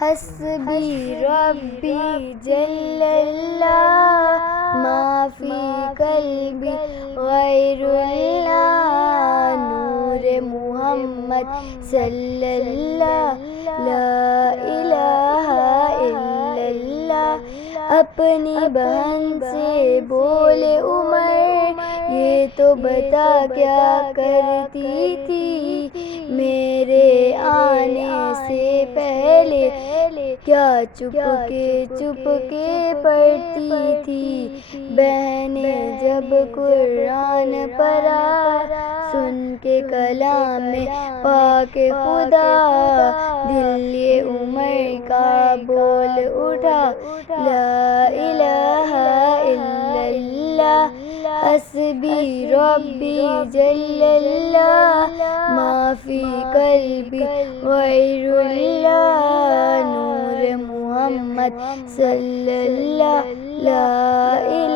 حسبی ربی جل اللہ ما فی قلبی غیر اللہ نور محمد صلی اللہ لا الہ الا اللہ۔ اپنی بہن سے بولے عمر یہ تو بتا کیا کرتی تھی میرے آنے سے پہلے کیا چپ کے پڑھتی تھی۔ بہنیں جب قرآن پڑھا سن کے کلام پاک خدا دل یہ عمر کا بول اٹھا لا الہ الا اللہ۔ حسبی ربی جل اللہ ما فی قلبی غیر اللہ نور محمد صلی اللہ لا الہ